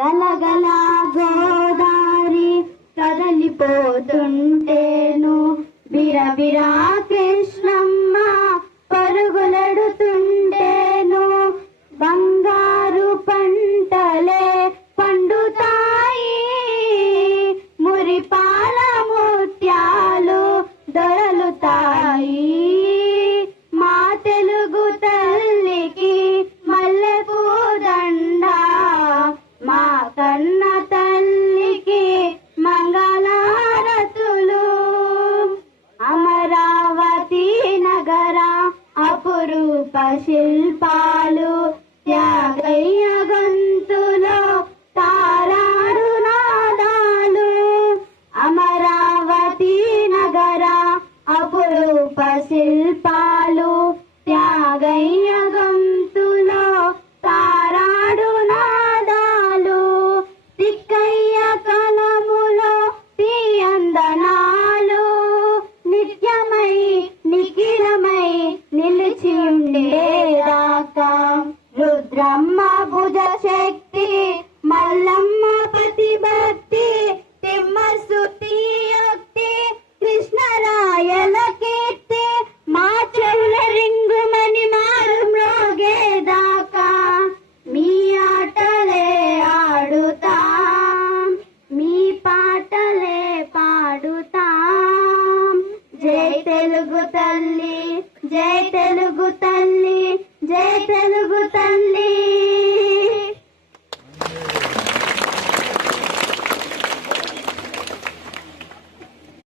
గలగల గోదారి కదలిపోతుంటేను బిరబిరా కృష్ణమ్మ పరుగులెడుతుంటేను బంగారు పంటలే పండుతాయి మురిపాల ముత్యాలు దొరలుతాయి మా తెలుగు తల్లికి మల్లెపూ దండ మా కన్న తల్లికి మంగళారతులు అమరావతి నగర అపురూప శిల్పాలు త్యాగయ్య గొంతులో తారాడు నాదాలు అమరావతి నగర అపురూప శిల్పాలు త్యాగయ్య గొంతులో తారాడు నాదాలు తిక్కయ్య కలములో తీయందనాలు నిత్యమై నిఖిలమై నిలిచి ఉండేదాకా రుద్రమ్మ భుజ శక్తి మల్లమ్మ పతిభక్తి తిమ్మ స్తుతి యుక్తి కృష్ణరాయల కీర్తి మా చెల్ల రింగుమని మారు మ్రోగేదాకా మీ ఆటలే ఆడుతాం మీ పాటలే పాడుతాం జై తెలుగు తల్లి జై తెలుగు తల్లి జై తెలుగు తల్లి.